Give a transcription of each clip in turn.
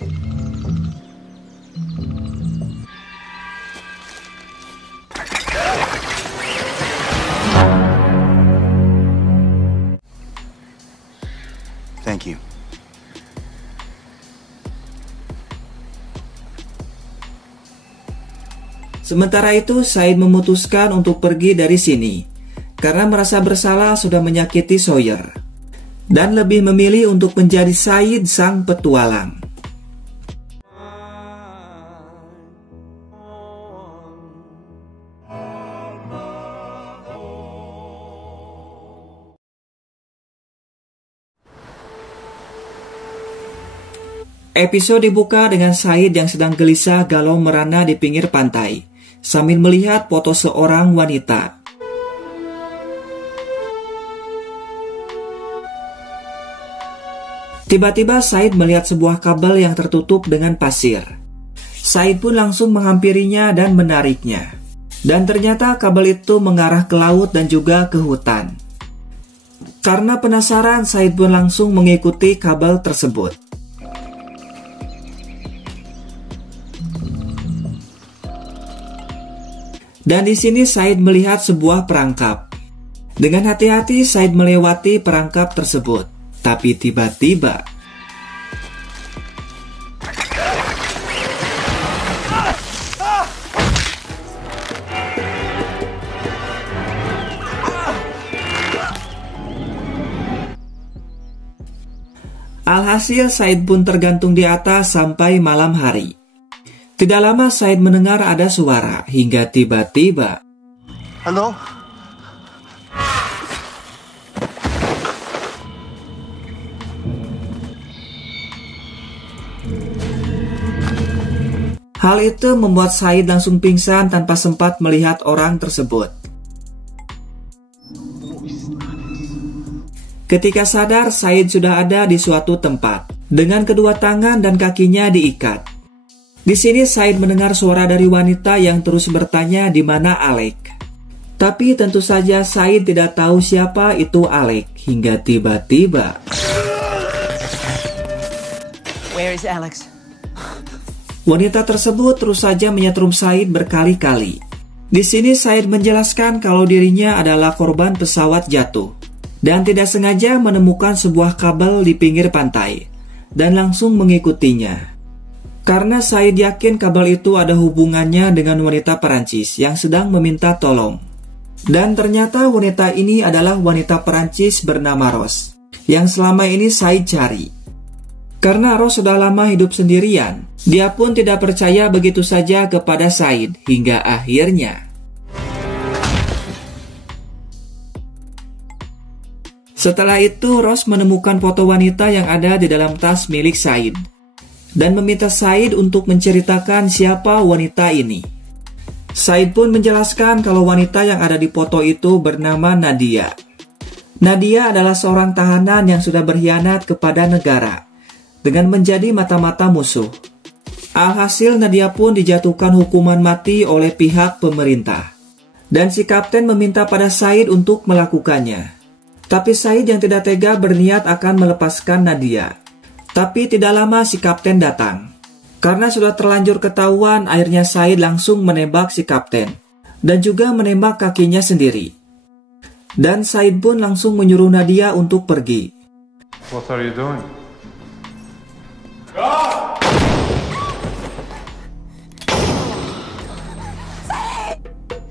Thank you. Sementara itu, Said memutuskan untuk pergi dari sini karena merasa bersalah sudah menyakiti Sawyer dan lebih memilih untuk menjadi Said sang petualang. Episode dibuka dengan Said yang sedang gelisah galau merana di pinggir pantai sambil melihat foto seorang wanita. Tiba-tiba Said melihat sebuah kabel yang tertutup dengan pasir. Said pun langsung menghampirinya dan menariknya. Dan ternyata kabel itu mengarah ke laut dan juga ke hutan. Karena penasaran, Said pun langsung mengikuti kabel tersebut. Dan di sini Said melihat sebuah perangkap. Dengan hati-hati Said melewati perangkap tersebut. Tapi tiba-tiba alhasil Said pun tergantung di atas sampai malam hari. Tidak lama Said mendengar ada suara hingga tiba-tiba, Halo? hal itu membuat Said langsung pingsan tanpa sempat melihat orang tersebut. Ketika sadar, Said sudah ada di suatu tempat dengan kedua tangan dan kakinya diikat. Di sini Said mendengar suara dari wanita yang terus bertanya di mana Alec. Tapi tentu saja Said tidak tahu siapa itu Alec hingga tiba-tiba. Where is Alex? Wanita tersebut terus saja menyetrum Said berkali-kali. Di sini Said menjelaskan kalau dirinya adalah korban pesawat jatuh dan tidak sengaja menemukan sebuah kabel di pinggir pantai dan langsung mengikutinya. Karena Said yakin kabel itu ada hubungannya dengan wanita Perancis yang sedang meminta tolong. Dan ternyata wanita ini adalah wanita Perancis bernama Rose yang selama ini Said cari. Karena Rose sudah lama hidup sendirian, dia pun tidak percaya begitu saja kepada Said hingga akhirnya. Setelah itu, Rose menemukan foto wanita yang ada di dalam tas milik Said dan meminta Said untuk menceritakan siapa wanita ini. Said pun menjelaskan kalau wanita yang ada di foto itu bernama Nadia. Nadia adalah seorang tahanan yang sudah berkhianat kepada negara dengan menjadi mata-mata musuh. Alhasil Nadia pun dijatuhkan hukuman mati oleh pihak pemerintah. Dan si kapten meminta pada Said untuk melakukannya. Tapi Said yang tidak tega berniat akan melepaskan Nadia. Tapi tidak lama si kapten datang. Karena sudah terlanjur ketahuan, akhirnya Said langsung menembak si kapten. Dan juga menembak kakinya sendiri. Dan Said pun langsung menyuruh Nadia untuk pergi. What are you doing?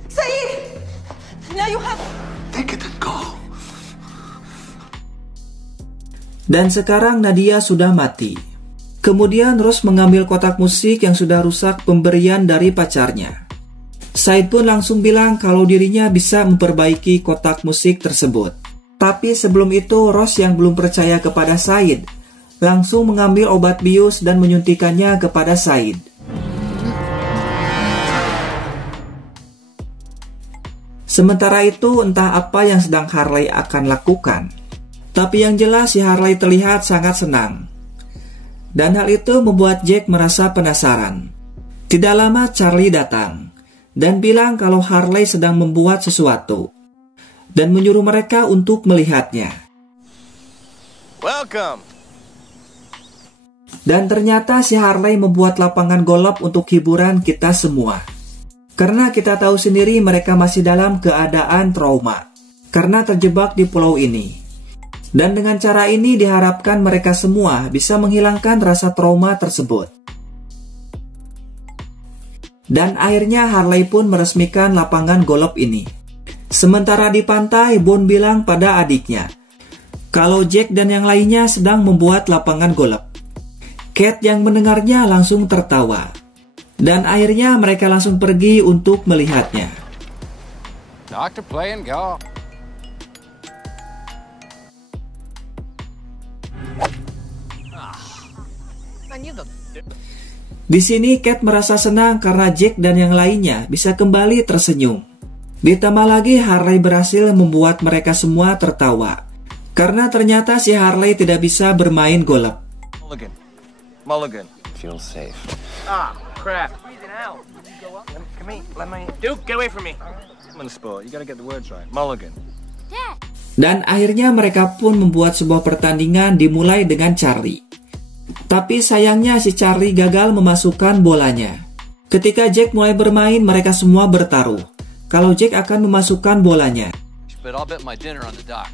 Said! Now you have... Take it and go. Dan sekarang Nadia sudah mati. Kemudian Rose mengambil kotak musik yang sudah rusak pemberian dari pacarnya. Said pun langsung bilang kalau dirinya bisa memperbaiki kotak musik tersebut. Tapi sebelum itu Rose yang belum percaya kepada Said langsung mengambil obat bius dan menyuntikannya kepada Said. Sementara itu entah apa yang sedang Harley akan lakukan. Tapi yang jelas si Harley terlihat sangat senang. Dan hal itu membuat Jack merasa penasaran. Tidak lama Charlie datang dan bilang kalau Harley sedang membuat sesuatu dan menyuruh mereka untuk melihatnya. Welcome. Dan ternyata si Harley membuat lapangan golf untuk hiburan kita semua. Karena kita tahu sendiri mereka masih dalam keadaan trauma karena terjebak di pulau ini. Dan dengan cara ini diharapkan mereka semua bisa menghilangkan rasa trauma tersebut. Dan akhirnya Harley pun meresmikan lapangan golf ini. Sementara di pantai, Bond bilang pada adiknya kalau Jack dan yang lainnya sedang membuat lapangan golf. Kate yang mendengarnya langsung tertawa. Dan akhirnya mereka langsung pergi untuk melihatnya. Doctor playing golf. Di sini Kate merasa senang karena Jack dan yang lainnya bisa kembali tersenyum. Ditambah lagi Harley berhasil membuat mereka semua tertawa. Karena ternyata si Harley tidak bisa bermain golf. Mulligan. Feel safe. Ah, crap. Breathing out. Come here, let me... Duke, get away from me. I'm in the sport. You gotta get the words right. Mulligan. Dan akhirnya mereka pun membuat sebuah pertandingan dimulai dengan Charlie. Tapi sayangnya si Charlie gagal memasukkan bolanya. Ketika Jack mulai bermain, mereka semua bertaruh kalau Jack akan memasukkan bolanya. But I'll bet my dinner on the dock.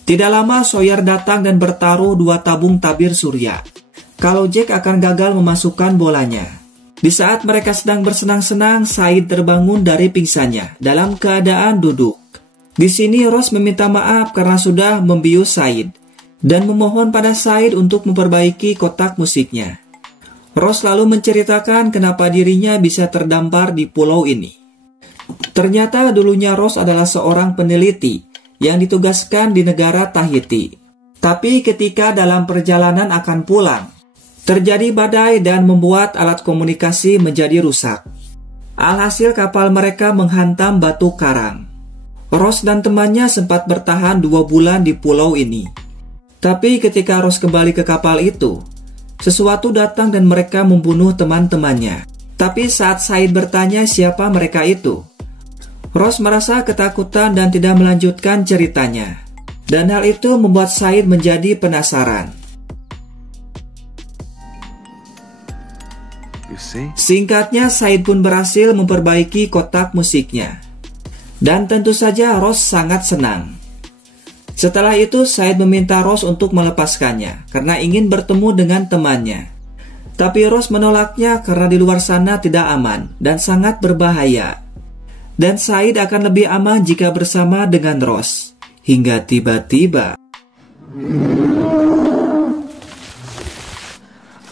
Tidak lama Sawyer datang dan bertaruh 2 tabung tabir surya kalau Jack akan gagal memasukkan bolanya. Di saat mereka sedang bersenang-senang, Said terbangun dari pingsannya dalam keadaan duduk. Di sini Rose meminta maaf karena sudah membius Said dan memohon pada Said untuk memperbaiki kotak musiknya. Rose lalu menceritakan kenapa dirinya bisa terdampar di pulau ini. Ternyata dulunya Rose adalah seorang peneliti yang ditugaskan di negara Tahiti. Tapi ketika dalam perjalanan akan pulang, terjadi badai dan membuat alat komunikasi menjadi rusak. Alhasil kapal mereka menghantam batu karang. Rose dan temannya sempat bertahan 2 bulan di pulau ini. Tapi ketika Rose kembali ke kapal itu, sesuatu datang dan mereka membunuh teman-temannya. Tapi saat Said bertanya siapa mereka itu, Rose merasa ketakutan dan tidak melanjutkan ceritanya. Dan hal itu membuat Said menjadi penasaran. Singkatnya, Said pun berhasil memperbaiki kotak musiknya. Dan tentu saja Rose sangat senang. Setelah itu, Said meminta Rose untuk melepaskannya karena ingin bertemu dengan temannya. Tapi Rose menolaknya karena di luar sana tidak aman dan sangat berbahaya. Dan Said akan lebih aman jika bersama dengan Rose. Hingga tiba-tiba...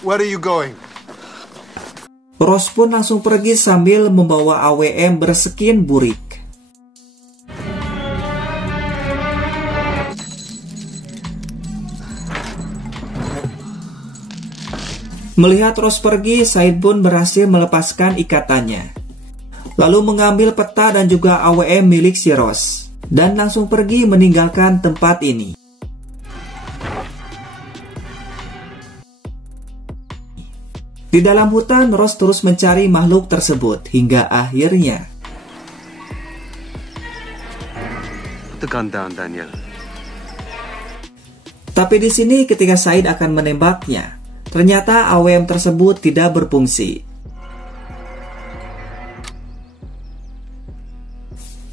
Where are you going? Rose pun langsung pergi sambil membawa AWM berskin burik. Melihat Rose pergi, Said pun berhasil melepaskan ikatannya. Lalu mengambil peta dan juga AWM milik si Rose, dan langsung pergi meninggalkan tempat ini. Di dalam hutan, Rose terus mencari makhluk tersebut hingga akhirnya. Put the gun down, Daniel. Tapi di sini ketika Said akan menembaknya, ternyata AWM tersebut tidak berfungsi.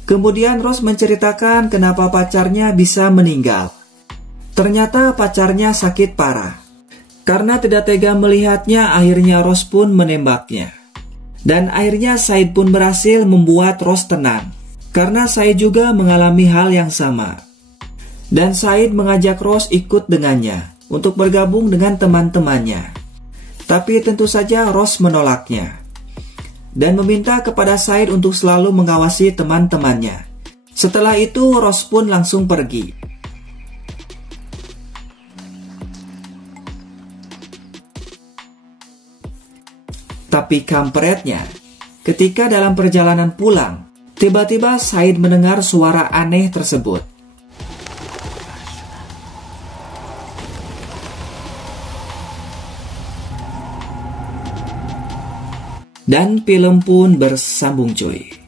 Kemudian Rose menceritakan kenapa pacarnya bisa meninggal. Ternyata pacarnya sakit parah. Karena tidak tega melihatnya, akhirnya Rose pun menembaknya. Dan akhirnya Said pun berhasil membuat Rose tenang. Karena Said juga mengalami hal yang sama. Dan Said mengajak Rose ikut dengannya untuk bergabung dengan teman-temannya. Tapi tentu saja Rose menolaknya. Dan meminta kepada Said untuk selalu mengawasi teman-temannya. Setelah itu Rose pun langsung pergi. Tapi kampretnya, ketika dalam perjalanan pulang, tiba-tiba Said mendengar suara aneh tersebut. Dan film pun bersambung cuy.